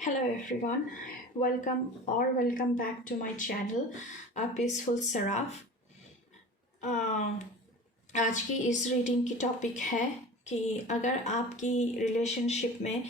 Hello everyone, welcome back to my channel, A Peaceful Seraph. आज की इस reading की टॉपिक है कि अगर आपकी रिलेशनशिप में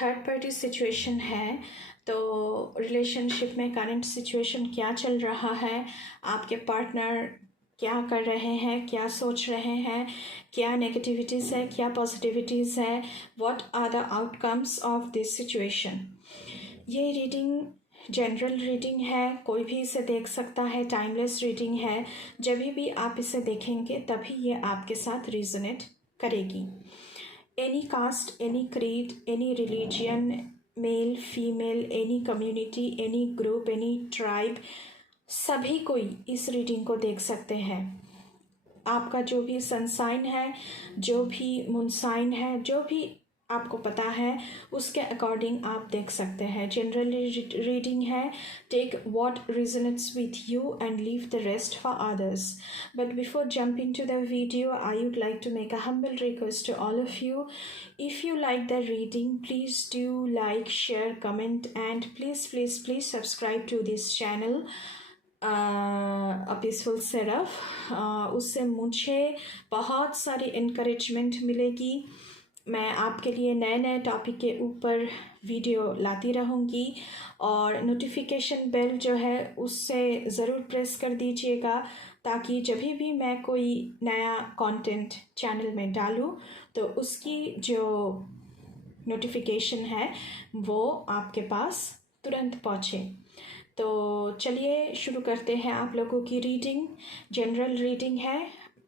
थर्ड पार्टी सिचुएशन है तो रिलेशनशिप में करंट सिचुएशन क्या चल रहा है, आपके पार्टनर क्या कर रहे हैं, क्या सोच रहे हैं, क्या नेगेटिविटीज़ है, क्या पॉजिटिविटीज़ है, what are the outcomes of this situation. ये रीडिंग जनरल रीडिंग है, कोई भी इसे देख सकता है, टाइमलेस रीडिंग है। जब भी आप इसे देखेंगे तभी ये आपके साथ रिजोनेट करेगी। Any caste, any creed, any religion, male female, any community, any group, any tribe, सभी कोई इस रीडिंग को देख सकते हैं। आपका जो भी सन साइन है, जो भी मून साइन है, जो भी आपको पता है उसके अकॉर्डिंग आप देख सकते हैं। जनरली रीडिंग है, take what resonates with you and leave the rest for others. But before jumping to the video, I would like to make a humble request to all of you. If you like the reading, please do like, share, comment, and please subscribe to this channel, A Peaceful Seraph. उससे मुझे बहुत सारी encouragement मिलेगी। मैं आपके लिए नए नए टॉपिक के ऊपर वीडियो लाती रहूँगी और नोटिफिकेशन बेल जो है उससे ज़रूर प्रेस कर दीजिएगा ताकि जब भी मैं कोई नया कंटेंट चैनल में डालूँ तो उसकी जो नोटिफिकेशन है वो आपके पास तुरंत पहुँचे। तो चलिए शुरू करते हैं आप लोगों की रीडिंग। जनरल रीडिंग है,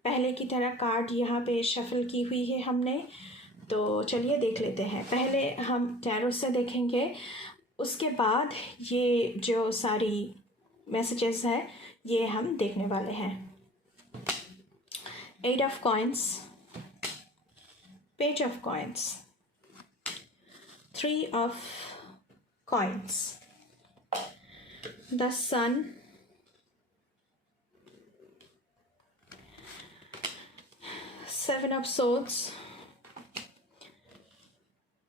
पहले की तरह कार्ड यहाँ पे शफल की हुई है हमने, तो चलिए देख लेते हैं। पहले हम टैरो से देखेंगे, उसके बाद ये जो सारी मैसेजेस है ये हम देखने वाले हैं। 8 of coins, Page of coins, 3 of coins, the sun, Seven of swords।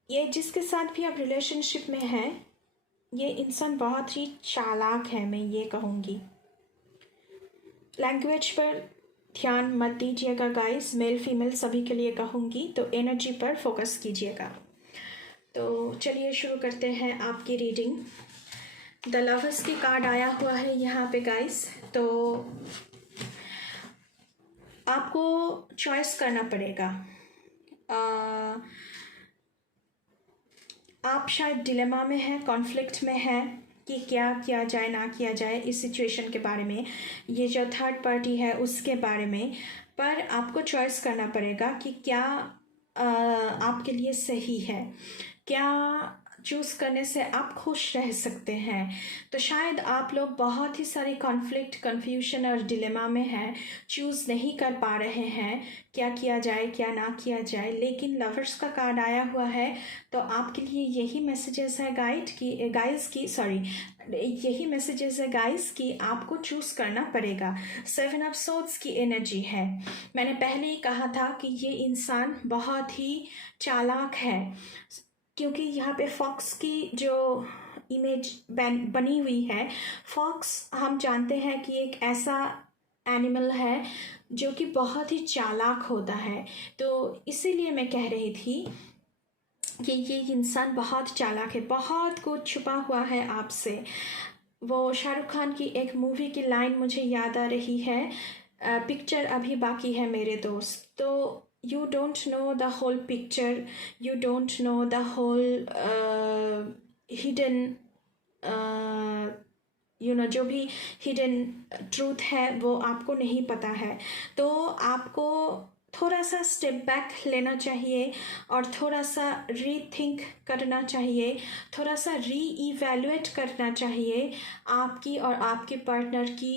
ये जिसके साथ भी आप रिलेशनशिप में हैं, ये इंसान बहुत ही चालाक है, मैं ये कहूँगी। लैंग्वेज पर ध्यान मत दीजिएगा गाइस, मेल फीमेल सभी के लिए कहूँगी, तो एनर्जी पर फोकस कीजिएगा। तो चलिए शुरू करते हैं आपकी रीडिंग। द लवर्स की कार्ड आया हुआ है यहाँ पे गाइस, तो आपको चॉइस करना पड़ेगा। आप शायद डिलेमा में हैं, कॉन्फ्लिक्ट में हैं कि क्या किया जाए ना किया जाए इस सिचुएशन के बारे में, ये जो थर्ड पार्टी है उसके बारे में, पर आपको चॉइस करना पड़ेगा कि क्या आपके लिए सही है, क्या चूज़ करने से आप खुश रह सकते हैं। तो शायद आप लोग बहुत ही सारे कॉन्फ्लिक्ट, कन्फ्यूजन और डिलेमा में हैं, चूज़ नहीं कर पा रहे हैं क्या किया जाए क्या ना किया जाए, लेकिन लवर्स का कार्ड आया हुआ है तो आपके लिए यही मैसेजेस है यही मैसेजेस है गाइस कि आपको चूज़ करना पड़ेगा। 7 ऑफ सोर्ड्स की एनर्जी है। मैंने पहले ही कहा था कि ये इंसान बहुत ही चालाक है, क्योंकि यहाँ पे फॉक्स की जो इमेज बनी हुई है, फॉक्स हम जानते हैं कि एक ऐसा एनिमल है जो कि बहुत ही चालाक होता है। तो इसीलिए मैं कह रही थी कि ये इंसान बहुत चालाक है, बहुत कुछ छुपा हुआ है आपसे। वो शाहरुख खान की एक मूवी की लाइन मुझे याद आ रही है, पिक्चर अभी बाकी है मेरे दोस्त। तो you don't know the whole picture, you don't know the whole hidden जो भी हिडन ट्रूथ है वो आपको नहीं पता है। तो आपको थोड़ा सा स्टेप बैक लेना चाहिए और थोड़ा सा रीथिंक करना चाहिए, थोड़ा सा रीइवैल्यूएट करना चाहिए आपकी और आपके पार्टनर की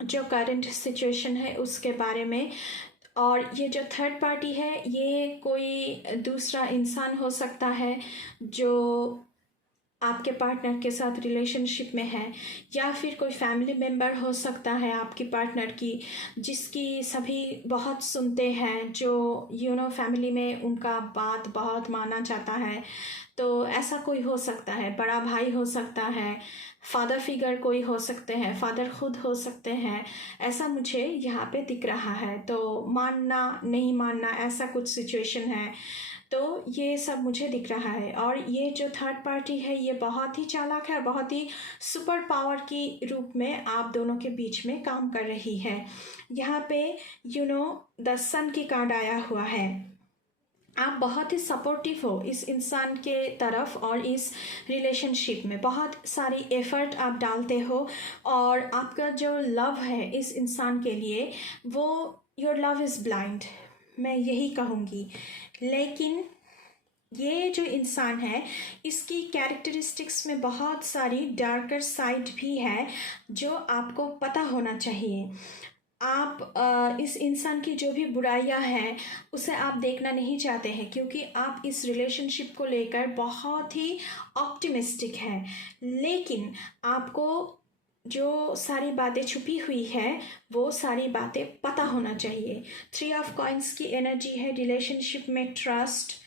जो करंट सिचुएशन है उसके बारे में। और ये जो थर्ड पार्टी है ये कोई दूसरा इंसान हो सकता है जो आपके पार्टनर के साथ रिलेशनशिप में है, या फिर कोई फैमिली मेम्बर हो सकता है आपकी पार्टनर की, जिसकी सभी बहुत सुनते हैं, जो फैमिली में उनका बात बहुत माना जाता है। तो ऐसा कोई हो सकता है, बड़ा भाई हो सकता है, फादर फिगर कोई हो सकते हैं, फादर खुद हो सकते हैं। ऐसा मुझे यहाँ पे दिख रहा है। तो मानना नहीं मानना ऐसा कुछ सिचुएशन है। तो ये सब मुझे दिख रहा है। और ये जो थर्ड पार्टी है ये बहुत ही चालाक है और बहुत ही सुपर पावर की रूप में आप दोनों के बीच में काम कर रही है। यहाँ पे द सन की कार्ड आया हुआ है। आप बहुत ही सपोर्टिव हो इस इंसान के तरफ और इस रिलेशनशिप में बहुत सारी एफर्ट आप डालते हो, और आपका जो लव है इस इंसान के लिए वो योर लव इज़ ब्लाइंड, मैं यही कहूँगी। लेकिन ये जो इंसान है इसकी कैरेक्टरिस्टिक्स में बहुत सारी डार्कर साइड भी है जो आपको पता होना चाहिए। आप इस इंसान की जो भी बुराइयां हैं उसे आप देखना नहीं चाहते हैं, क्योंकि आप इस रिलेशनशिप को लेकर बहुत ही ऑप्टिमिस्टिक हैं। लेकिन आपको जो सारी बातें छुपी हुई है वो सारी बातें पता होना चाहिए। 3 ऑफ कॉइन्स की एनर्जी है रिलेशनशिप में। Trust,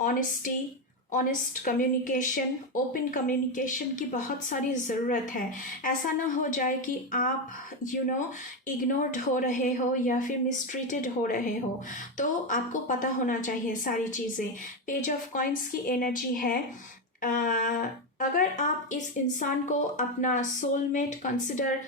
honesty, honest communication, open communication की बहुत सारी ज़रूरत है। ऐसा ना हो जाए कि आप इग्नोर्ड हो रहे हो या फिर मिसट्रीटेड हो रहे हो। तो आपको पता होना चाहिए सारी चीज़ें। पेज ऑफ कॉइन्स की एनर्जी है। अगर आप इस इंसान को अपना सोलमेट कंसिडर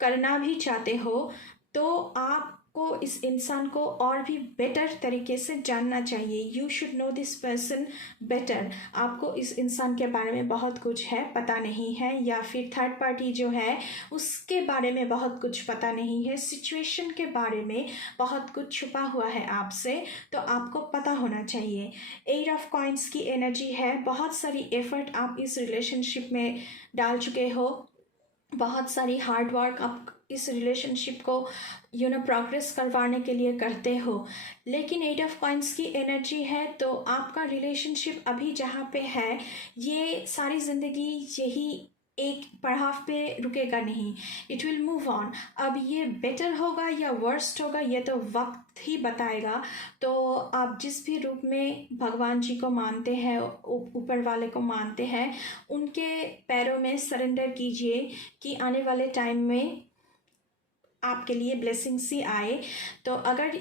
करना भी चाहते हो तो आपको इस इंसान को और भी बेटर तरीके से जानना चाहिए। You should know this person better. आपको इस इंसान के बारे में बहुत कुछ है पता नहीं है, या फिर थर्ड पार्टी जो है उसके बारे में बहुत कुछ पता नहीं है, सिचुएशन के बारे में बहुत कुछ छुपा हुआ है आपसे, तो आपको पता होना चाहिए। 8 ऑफ कॉइन्स की एनर्जी है। बहुत सारी एफर्ट आप इस रिलेशनशिप में डाल चुके हो, बहुत सारी हार्ड वर्क आप इस रिलेशनशिप को प्रोग्रेस करवाने के लिए करते हो। लेकिन 8 ऑफ कॉइन्स की एनर्जी है, तो आपका रिलेशनशिप अभी जहाँ पे है ये सारी ज़िंदगी यही एक पड़ाव पे रुकेगा नहीं। It will move on. अब ये बेटर होगा या वर्स्ट होगा ये तो वक्त ही बताएगा। तो आप जिस भी रूप में भगवान जी को मानते हैं, ऊपर वाले को मानते हैं, उनके पैरों में सरेंडर कीजिए कि आने वाले टाइम में आपके लिए ब्लेसिंग्स ही आए। तो अगर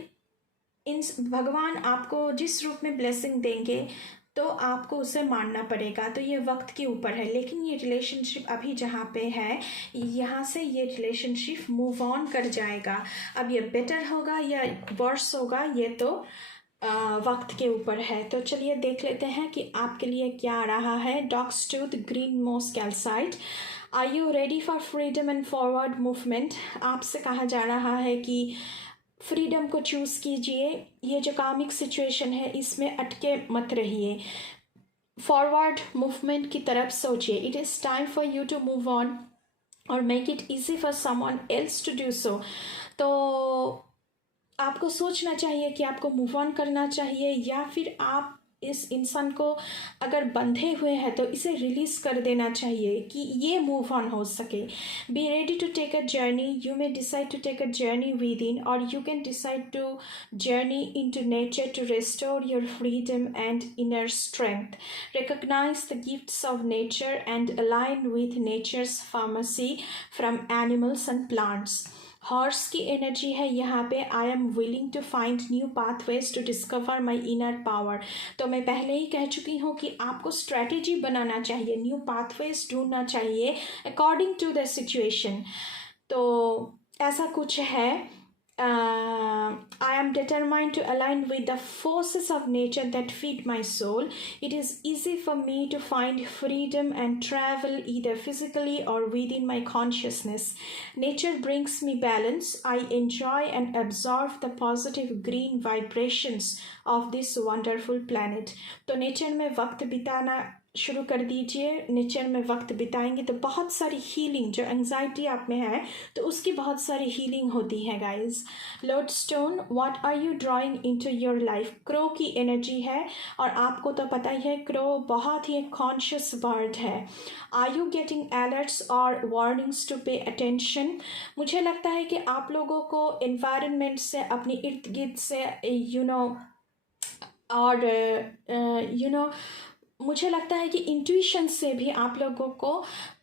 इन भगवान आपको जिस रूप में ब्लेसिंग देंगे तो आपको उसे मानना पड़ेगा। तो ये वक्त के ऊपर है। लेकिन ये रिलेशनशिप अभी जहाँ पे है यहाँ से ये रिलेशनशिप मूव ऑन कर जाएगा। अब ये बेटर होगा या वर्स होगा ये तो वक्त के ऊपर है। तो चलिए देख लेते हैं कि आपके लिए क्या आ रहा है। Dogs tooth, green moss calcite. Are you ready for freedom and forward movement. आपसे कहा जा रहा है कि फ्रीडम को चूज़ कीजिए। ये जो कामिक सिचुएशन है इसमें अटके मत रहिए, फॉरवर्ड मूवमेंट की तरफ सोचिए। It is time for you to move on और make it easy for someone else to do so. तो आपको सोचना चाहिए कि आपको मूव ऑन करना चाहिए, या फिर आप इस इंसान को अगर बंधे हुए हैं तो इसे रिलीज कर देना चाहिए कि ये मूव ऑन हो सके। Be ready to take a journey. You may decide to take a journey within, और you can decide to journey into nature to restore your freedom and inner strength. Recognise the gifts of nature and align with nature's pharmacy from animals and plants. Horse की energy है यहाँ पे। I am willing to find new pathways to discover my inner power. तो मैं पहले ही कह चुकी हूँ कि आपको स्ट्रैटेजी बनाना चाहिए, न्यू पाथवेज ढूंढना चाहिए अकॉर्डिंग टू द सिचुएशन। तो ऐसा कुछ है। I am determined to align with the forces of nature that feed my soul. It is easy for me to find freedom and travel either physically or within my consciousness. Nature brings me balance. I enjoy and absorb the positive green vibrations of this wonderful planet. तो nature में वक्त बिताना शुरू कर दीजिए, nature में वक्त बिताएंगे तो बहुत सारी हीलिंग, जो एंजाइटी आप में है तो उसकी बहुत सारी हीलिंग होती है guys. Lord stone, what are you drawing into your life? Crow की एनर्जी है और आपको तो पता ही है क्रो बहुत ही कॉन्शियस बर्ड है। आर यू गेटिंग अलर्ट्स और वार्निंग्स टू पे अटेंशन? मुझे लगता है कि आप लोगों को एनवायरनमेंट से, अपनी इर्द गिर्द से और मुझे लगता है कि इंट्यूशन से भी आप लोगों को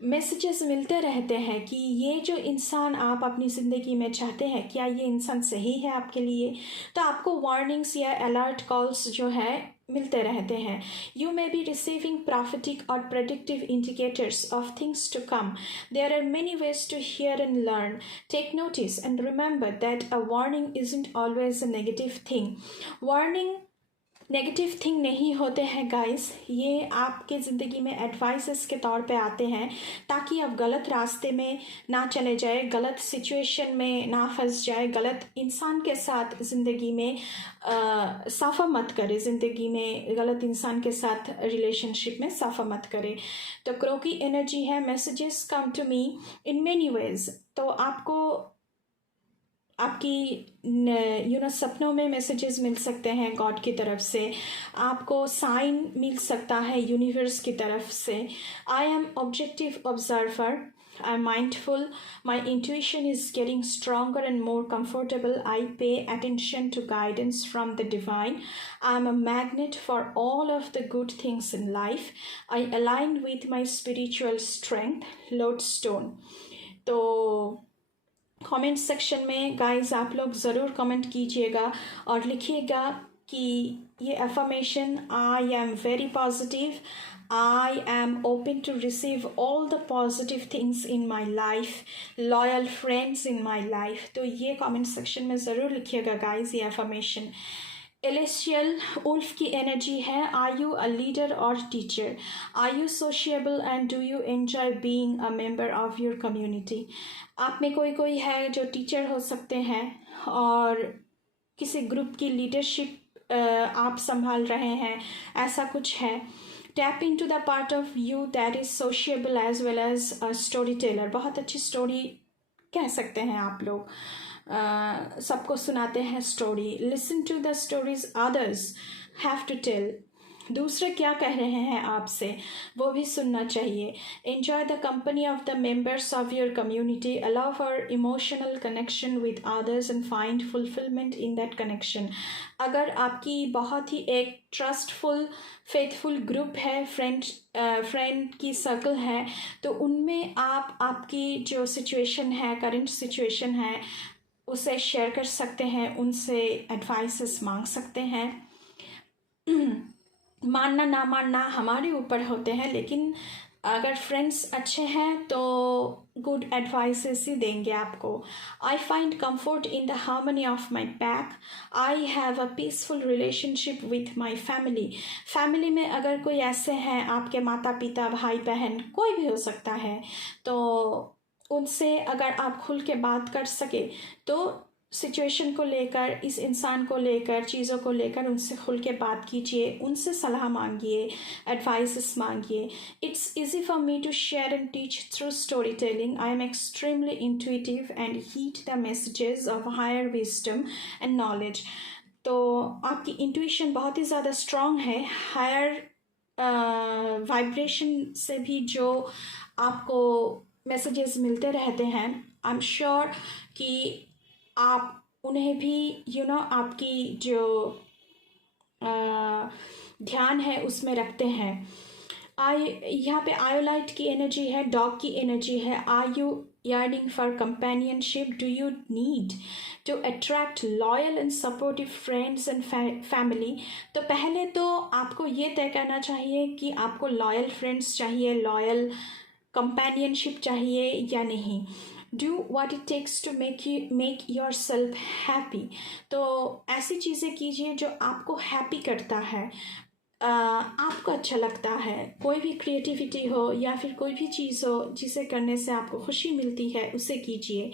मैसेजेस मिलते रहते हैं कि ये जो इंसान आप अपनी ज़िंदगी में चाहते हैं, क्या ये इंसान सही है आपके लिए? तो आपको वार्निंग्स या अलर्ट कॉल्स जो है मिलते रहते हैं। You may be receiving prophetic और predictive indicators of things to come. There are many ways to hear and learn. Take notice and remember that a warning isn't always a negative thing. Warning negative thing नहीं होते हैं guys, ये आपके ज़िंदगी में advices के तौर पे आते हैं ताकि आप गलत रास्ते में ना चले जाए, गलत सिचुएशन में ना फंस जाए, गलत इंसान के साथ ज़िंदगी में सफ़र मत करें, ज़िंदगी में गलत इंसान के साथ रिलेशनशिप में सफ़र मत करें। तो क्रो की एनर्जी है, messages come to me in many ways. तो आपको आपकी सपनों में मैसेजेस मिल सकते हैं गॉड की तरफ से, आपको साइन मिल सकता है यूनिवर्स की तरफ से। I am objective observer, I am mindful, my intuition is getting stronger and more comfortable, I pay attention to guidance from the divine, I am a magnet for all of the good things in life, I align with my spiritual strength, lord stone. तो comment section में guys आप लोग ज़रूर comment कीजिएगा और लिखिएगा कि ये affirmation, I am very positive, I am open to receive all the positive things in my life, loyal friends in my life. तो ये कमेंट सेक्शन में ज़रूर लिखिएगा गाइस ये अफर्मेशन। एलेशियल उल्फ की एनर्जी है, आर यू अ लीडर और teacher? Are you sociable and do you enjoy being a member of your community? आप में कोई है जो टीचर हो सकते हैं और किसी ग्रुप की लीडरशिप आप संभाल रहे हैं, ऐसा कुछ है। Tap in to the part of you that is sociable as well as story teller. बहुत अच्छी स्टोरी कह सकते हैं आप लोग, सबको सुनाते हैं story. Listen to the stories others have to tell. दूसरे क्या कह रहे हैं आपसे वो भी सुनना चाहिए। Enjoy the company of the members of your community, allow for emotional connection with others and find fulfilment in that connection. अगर आपकी बहुत ही एक ट्रस्टफुल फेथफुल ग्रुप है, फ्रेंड की सर्कल है, तो उनमें आप आपकी जो सिचुएशन है, करंट सिचुएशन है, उसे शेयर कर सकते हैं, उनसे एडवाइसेस मांग सकते हैं। मानना ना मानना हमारे ऊपर होते हैं, लेकिन अगर फ्रेंड्स अच्छे हैं तो गुड एडवाइसेस ही देंगे आपको। I find comfort in the harmony of my pack, I have a peaceful relationship with my family. Family में अगर कोई ऐसे हैं, आपके माता पिता, भाई बहन, कोई भी हो सकता है, तो उनसे अगर आप खुल के बात कर सके तो सिचुएशन को लेकर, इस इंसान को लेकर, चीज़ों को लेकर उनसे खुल के बात कीजिए, उनसे सलाह मांगिए, एडवाइसेस मांगिए। It's easy for me to share and teach through story telling, I am extremely intuitive and hear the messages of higher wisdom and knowledge. तो आपकी इंट्यूशन बहुत ही ज़्यादा स्ट्रॉन्ग है, हायर वाइब्रेशन से भी जो आपको मैसेजेस मिलते रहते हैं, आई एम श्योर कि आप उन्हें भी आपकी जो ध्यान है उसमें रखते हैं। यहाँ पे आयोलाइट की एनर्जी है, डॉग की एनर्जी है। Are you yearning for companionship? Do you need to attract loyal and supportive friends and family? तो पहले तो आपको ये तय करना चाहिए कि आपको लॉयल फ्रेंड्स चाहिए, लॉयल कंपेनियनशिप चाहिए या नहीं। Do what it takes to make yourself happy. तो ऐसी चीज़ें कीजिए जो आपको हैप्पी करता है, आपको अच्छा लगता है। कोई भी क्रिएटिविटी हो या फिर कोई भी चीज़ हो जिसे करने से आपको खुशी मिलती है, उसे कीजिए।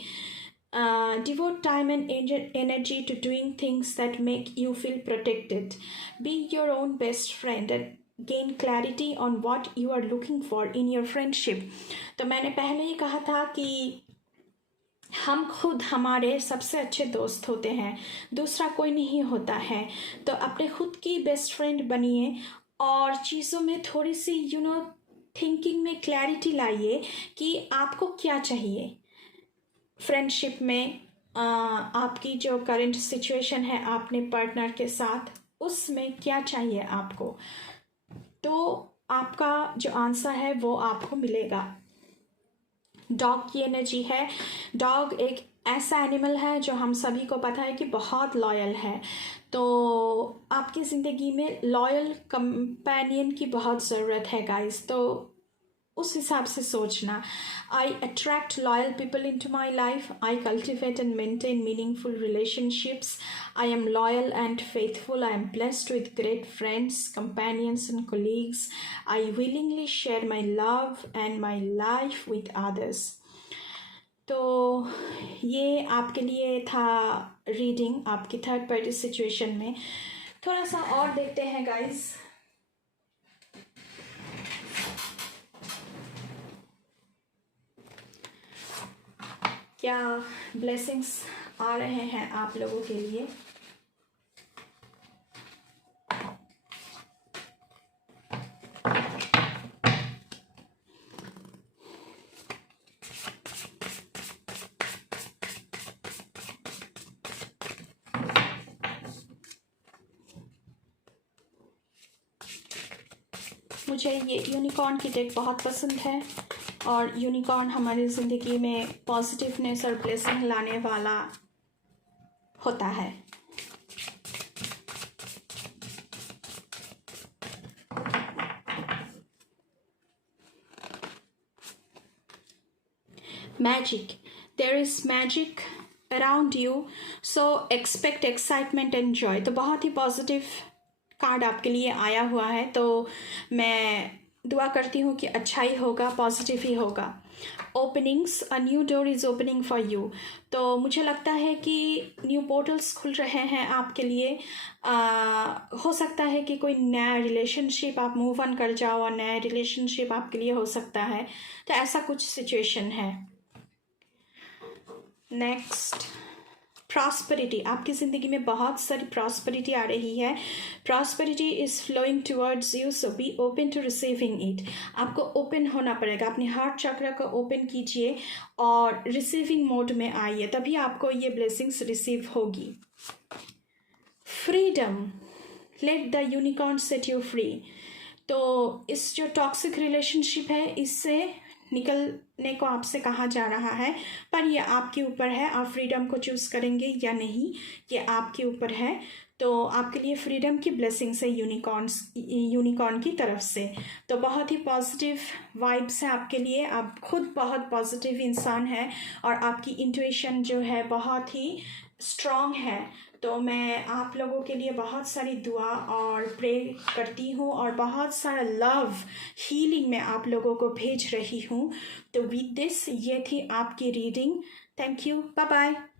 Devote time and energy to doing things that make you feel protected. Be your own best friend and gain clarity on what you are looking for in your friendship. तो मैंने पहले ही कहा था कि हम खुद हमारे सबसे अच्छे दोस्त होते हैं, दूसरा कोई नहीं होता है। तो अपने खुद की बेस्ट फ्रेंड बनिए और चीज़ों में थोड़ी सी थिंकिंग में क्लैरिटी लाइए कि आपको क्या चाहिए फ्रेंडशिप में। आपकी जो करंट सिचुएशन है आपने पार्टनर के साथ, उसमें क्या चाहिए आपको, तो आपका जो आंसर है वो आपको मिलेगा। डॉग की एनर्जी है। डॉग एक ऐसा एनिमल है जो हम सभी को पता है कि बहुत लॉयल है। तो आपकी ज़िंदगी में लॉयल कंपेनियन की बहुत ज़रूरत है गाइस। तो उस हिसाब से सोचना। I attract loyal people into my life, I cultivate and maintain meaningful relationships, I am loyal and faithful, I am blessed with great friends, companions and colleagues, I willingly share my love and my life with others. तो ये आपके लिए था reading आपकी third party situation में। थोड़ा सा और देखते हैं गाइस। क्या ब्लेसिंग्स आ रहे हैं आप लोगों के लिए। मुझे ये यूनिकॉर्न की डेक बहुत पसंद है और यूनिकॉर्न हमारी ज़िंदगी में पॉजिटिवनेस और ब्लेसिंग लाने वाला होता है। Magic, there is magic around you, so expect excitement and joy. तो बहुत ही पॉजिटिव कार्ड आपके लिए आया हुआ है। तो मैं दुआ करती हूँ कि अच्छा ही होगा, पॉजिटिव ही होगा। Openings, a new door is opening for you. तो मुझे लगता है कि न्यू पोर्टल्स खुल रहे हैं आपके लिए। हो सकता है कि कोई नया रिलेशनशिप आप मूव ऑन कर जाओ और नया रिलेशनशिप आपके लिए हो सकता है। तो ऐसा कुछ सिचुएशन है। Next, prosperity. आपकी ज़िंदगी में बहुत सारी प्रॉस्पेरिटी आ रही है। Prosperity is flowing towards you, so be open to receiving it. आपको ओपन होना पड़ेगा, अपने हार्ट चक्र को ओपन कीजिए और रिसीविंग मोड में आइए, तभी आपको ये ब्लेसिंग्स रिसीव होगी। Freedom, let the unicorn set you free. तो इस जो टॉक्सिक रिलेशनशिप है इससे निकलने को आपसे कहा जा रहा है, पर ये आपके ऊपर है, आप फ्रीडम को चूज़ करेंगे या नहीं, ये आपके ऊपर है। तो आपके लिए फ्रीडम की ब्लेसिंग्स है यूनिकॉर्न की तरफ से। तो बहुत ही पॉजिटिव वाइब्स है आपके लिए। आप खुद बहुत पॉजिटिव इंसान हैं और आपकी इंट्यूशन जो है बहुत ही स्ट्रॉन्ग है। तो मैं आप लोगों के लिए बहुत सारी दुआ और प्रे करती हूँ और बहुत सारा लव हीलिंग मैं आप लोगों को भेज रही हूँ। तो विद दिस ये थी आपकी reading. Thank you, bye bye.